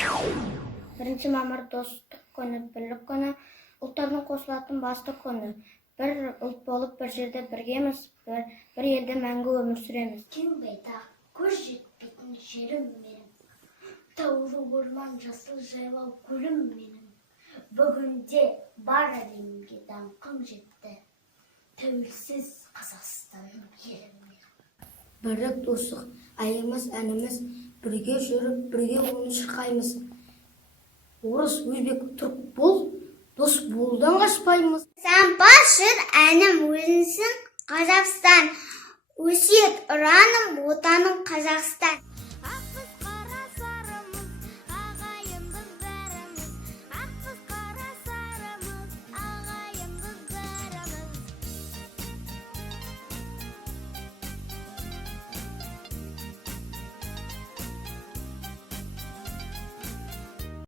Бірінші мамыр достық күні, бірлік күні, ұлттардың қосылатын басты күні. Бір ұлт болып бір жерде біргеміз, бір елде мәңгі өмір сүреміз. Кең байтақ, көз жетпейтін жерім менің. Таулы орман, жасыл жайлау көлім менің. Бүгінде бар әлемге даңқым жетті. Тәуелсіз Қазақстанның елім менің. Бірлік достық, айымыз, әніміз, бірге жүріп, бірге оны шырқаймыз. Орыс, өзбек, түрік бол, дос болудан қашпаймыз. Сен башыр әнім өзіңсің Қазақстан, өсиет ұраным отаным Қазақстан.